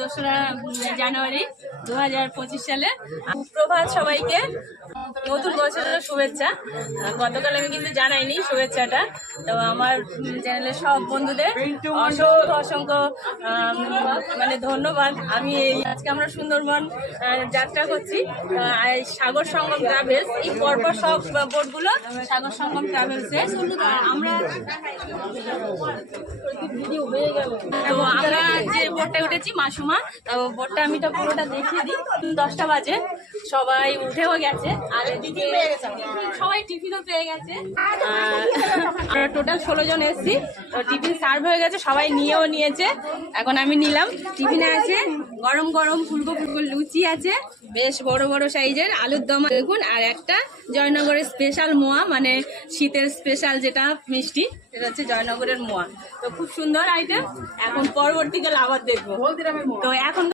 2রা জানুয়ারি 2025 সালে। সুপ্রভাত সবাইকে, নতুন বছরের শুভেচ্ছা। গতকাল আমি কিন্তু জানাইনি শুভেচ্ছাটা, তো আমার চ্যানেলের সব বন্ধুদের অসংখ্য অসংখ্য মানে ধন্যবাদ। আমি আজকে আমরা সুন্দরবন যাত্রা করছি, সাগর সঙ্গম ট্রাভেলস, এই পরপর সব বোটগুলো সাগর সঙ্গম ট্রাভেলসে। আমরা তো আমরা যে বোটটা উঠেছি মাসুমা, বোটটা আমি তো পুরোটা দেখিয়ে দিই। 10টা বাজে, সবাই উঠেও গেছে, আর এদিকে সবাই টিফিনও পেয়ে গেছে। আমরা টোটাল 16 জন এসেছি, তো টিফিন সার্ভ হয়ে গেছে, সবাই নিয়েও নিয়েছে। এখন আমি নিলাম। টিফিনে আছে গরম গরম ফুলকো ফুলকো লুচি আছে, বেশ বড় বড় সাইজের আলুর দম দেখুন, আর একটা জয়নগরের স্পেশাল মোয়া, মানে শীতের স্পেশাল যেটা মিষ্টি, এটা হচ্ছে জয়নগরের মোয়া। তো খুব সুন্দর আইটেম। এখন পরবর্তীকালে আবার দেখবো। তো এখন